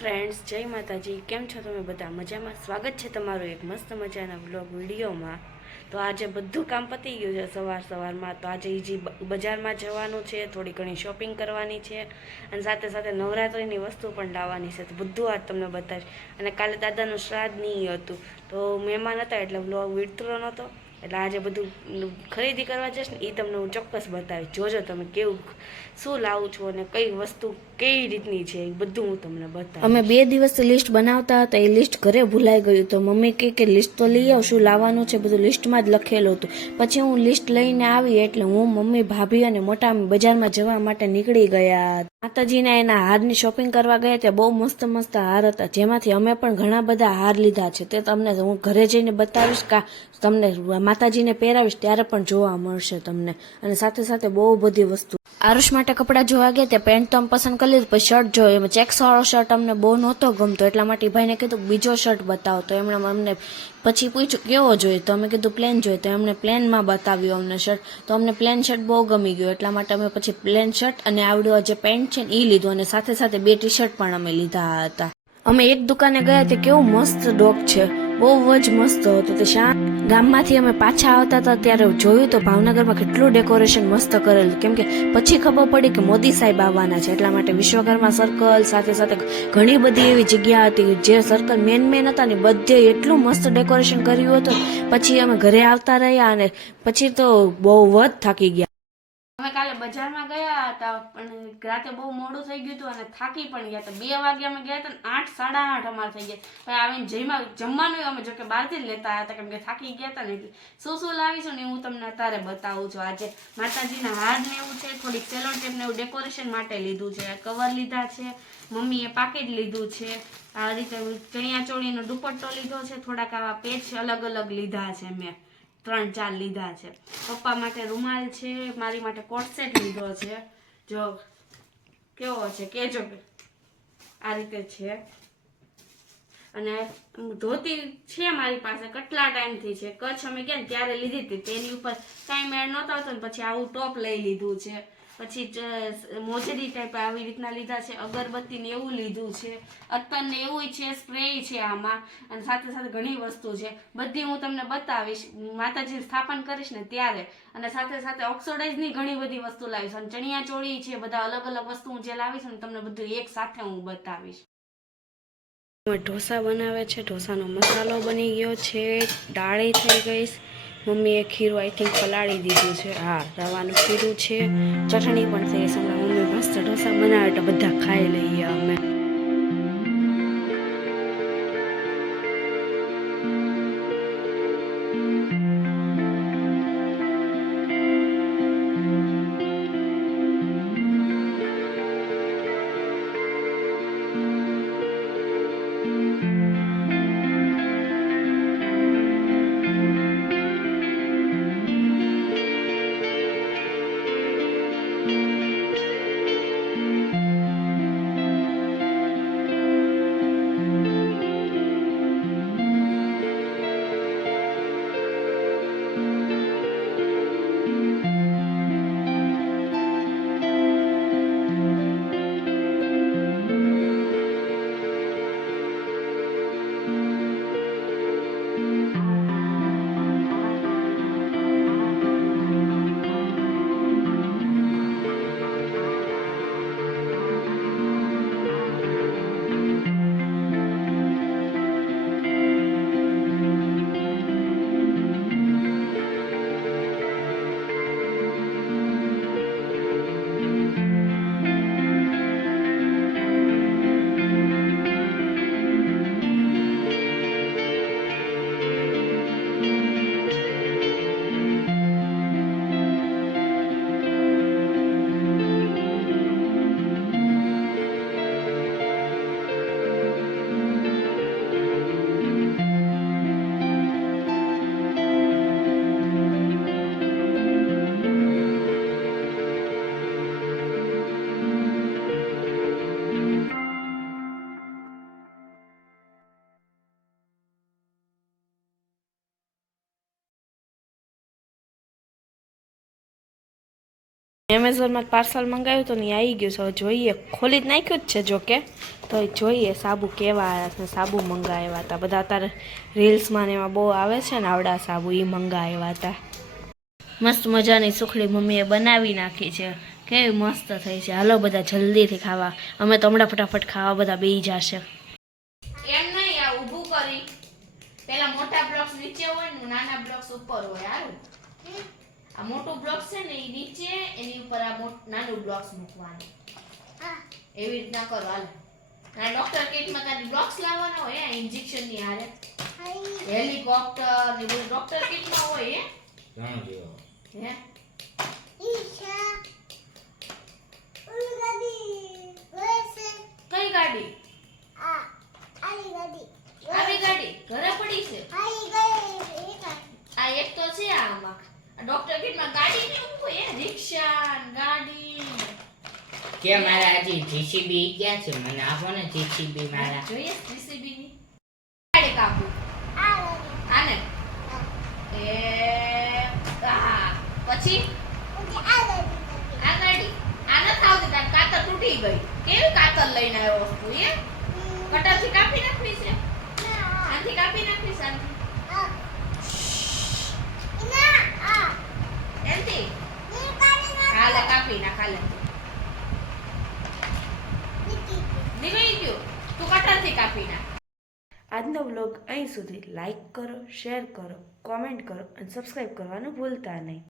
Friends, જય માતાજી. કેમ છો તમે બધા? મજામાં? સ્વાગત છે તમારું એક મસ્ત મજાના વ્લોગ વિડીયોમાં. તો આજે બધું કામ પતી ગયું છે સવારમાં. તો આજે જે બજારમાં જવાનું છે, થોડી ઘણી શોપિંગ કરવાની છે અને સાથે સાથે નવરાત્રિની વસ્તુ પણ લાવવાની છે. તો બધું આજ તમને બતાવીશ. અને કાલે દાદાનું શ્રાદ્ધ નહીં હતું, તો મહેમાન હતા એટલે વ્લોગ વીતરો નહોતો. એટલે આજે બધું ખરીદી કરવા જઈશ ને એ તમને હું ચોક્કસ બતાવીશ. જોજો તમે કેવું શું લાવું છું અને કઈ વસ્તુ કેવી રીતની છે એ બધું હું તમને બતાવીશ. અમે 2 દિવસથી લિસ્ટ બનાવતા હતા, એ લિસ્ટ ઘરે ભૂલાઈ ગયું. તો મમ્મી કે લિસ્ટ તો લઈ આવ, શું લાવવાનું છે બધું લિસ્ટમાં જ લખેલું હતું. પછી હું લિસ્ટ લઈને આવી એટલે હું, મમ્મી, ભાભી અને મોટા બજારમાં જવા માટે નીકળી ગયા. માતાજીના એના હારની શોપિંગ કરવા ગયા. ત્યાં બહુ મસ્ત મસ્ત હાર હતા, જેમાંથી અમે પણ ઘણા બધા હાર લીધા છે. તે તમને હું ઘરે જઈને બતાવીશ, કા તમને માતાજીને પહેરાવીશ ત્યારે પણ જોવા મળશે તમને. અને સાથે સાથે બહુ બધી વસ્તુ. આરુષ માટે કપડાં જોવા ગયા. ત્યાં પેન્ટ તો અમે પસંદ કરી લીધું, પછી શર્ટ જોયો. એમાં ચેક્સ વાળો શર્ટ અમને બહુ નહોતો ગમતો, એટલા માટે ભાઈને કીધું બીજો શર્ટ બતાવો. તો એમણે અમને પછી પૂછ્યું કેવો જોઈએ, તો અમે કીધું પ્લેન જોઈએ. તો એમણે પ્લેનમાં બતાવ્યું અમને શર્ટ. તો અમને પ્લેન શર્ટ બહુ ગમી ગયો, એટલા માટે અમે પછી પ્લેન શર્ટ અને આવડો જે પેન્ટ છે ને એ લીધું. અને સાથે સાથે 2 ટી-શર્ટ પણ અમે લીધા હતા. અમે એક દુકાને ગયા, તે કેવું મસ્ત ડોગ છે, બહુ જ મસ્ત હતું. તે ગામમાંથી અમે પાછા આવતા હતા ત્યારે જોયું તો ભાવનગરમાં કેટલું ડેકોરેશન મસ્ત કરેલું. કેમ કે પછી ખબર પડી કે મોદી સાહેબ આવવાના છે, એટલા માટે વિશ્વકર્મા સર્કલ સાથે સાથે ઘણી બધી એવી જગ્યા હતી જે સર્કલ મેન હતા ને બધે એટલું મસ્ત ડેકોરેશન કર્યું હતું. પછી અમે ઘરે આવતા રહ્યા અને પછી તો બહુ જ થાકી ગયા. અમે કાલે બજારમાં ગયા હતા, પણ રાતે બહુ મોડું થઈ ગયું હતું અને થાકી પણ ગયા હતા. 2 વાગે અમે ગયા હતા ને 8, 8:30 અમારે થઈ ગયા. પછી આવીને જમવાનું અમે જો કે બહારથી જ લેતા હતા, કેમ કે થાકી ગયા હતા ને. એટલે શું લાવીશું ને હું તમને અત્યારે બતાવું છું. આજે માતાજીના હાર ને એવું છે, થોડીક સેલો ટેપ ને એવું ડેકોરેશન માટે લીધું છે. કવર લીધા છે, મમ્મીએ પાકીટ લીધું છે, આ રીતે ચણિયા ચોળીનો દુપટ્ટો લીધો છે, થોડાક આવા પેચ અલગ અલગ લીધા છે. મેં 3-4 લીધા છે. પપ્પા માટે રૂમાલ છે, મારી માટે કોટ સેટ લીધો છે. જો કેવો છે કેજો. આ રીતે છે. અને ધોતી છે મારી પાસે, કેટલા ટાઈમથી છે. કચ્છ અમે ગયા ને ત્યારે લીધી હતી, તેની ઉપર કાંઈ મેળ નહોતો આવતો ને પછી આવું ટોપ લઈ લીધું છે. પછી મોજડી ટાઈપ આવી રીતના લીધા છે. અગરબત્તી ને એવું લીધું છે. અત્તર ને એવું છે, સ્પ્રે છે આમાં. અને સાથે સાથે ઘણી વસ્તુ છે, બધી હું તમને બતાવીશ માતાજી સ્થાપન કરીશ ને ત્યારે. અને સાથે સાથે ઓક્સોડાઇઝની ઘણી બધી વસ્તુ લાવીશ. અને ચણિયા ચોળી છે, બધા અલગ અલગ વસ્તુ હું જે લાવીશ ને તમને બધું એક સાથે હું બતાવીશ. ઢોસા બનાવે છે, ઢોસાનો મસાલો બની ગયો છે, દાળી થઈ ગઈ. મમ્મીએ ખીરું આઈ થિંક પલાળી દીધું છે. હા, રવાનું ખીરું છે, ચટણી પણ થઈ ગઈ. મમ્મી મસ્ત ઢોસા બનાવે એટલે બધા ખાઈ લઈએ અમે. એમેઝોનમાં પાર્સલ મંગાવ્યું તો નહીં આવી ગયું છે. હવે જોઈએ, ખોલી જ નાખ્યું જ છે જો કે. તો જોઈએ સાબુ કેવા આવ્યા છે. સાબુ મંગાવ્યા હતા બધા, અત્યારે રીલ્સમાં ને એમાં બહુ આવે છે ને આવડા સાબુ, એ મંગાવ્યા હતા. મસ્ત મજાની સુખડી મમ્મીએ બનાવી નાખી છે. કેવી મસ્ત થઈ છે. હાલો બધા જલ્દીથી ખાવા. અમે તો હમણાં ફટાફટ ખાવા બધા બેસી જશે. એમ નહીં, આ ઊભું કરી પેલા મોટા બ્લોક્સ નીચે હોય ને નાના બ્લોક્સ ઉપર હોય. હારું, આ મોટું બ્લોક્સ છે ને એ નીચે, એની ઉપર આ નાનું બ્લોક્સ મૂકવાનું. એવી રીતના કરો. હાલ, આ ડોક્ટર કિટમાં તારી બ્લોક્સ લાવવાના હોય, ઇન્જેક્શન ની હારે હેલિકોપ્ટર ને બધું ડોક્ટર કિટમાં હોય. હે કઈ ગાડી? આવી ગાડી ઘરે પડી છે. આ એક તો છે આમાં ડોક્ટર કિટમાં ગાડી ને એવું હોય, રિક્ષા ગાડી. કે મારા હજી જીસીબી ક્યાં છે? મને આપો ને જીસીબી. મારા જોઈએ જીસીબી ની ગાડી કાપુ. આને એ હા, પછી આ ગાડી આને થાવ દે. કાતર તૂટી ગઈ. કેવી કાતર લઈને આવ્યો વસ્તુ? એ કટરથી કાપી નાખવી છે? આથી કાપી નાખવી છે? એમથી હાલે કાપી નાખ. હાલે નીકળી ગયું. તું કટરથી કાપી નાખ. આજનો વ્લોગ અહીં સુધી. લાઈક કરો, શેર કરો, કોમેન્ટ કરો અને સબસ્ક્રાઈબ કરવાનું ભૂલતા નહીં.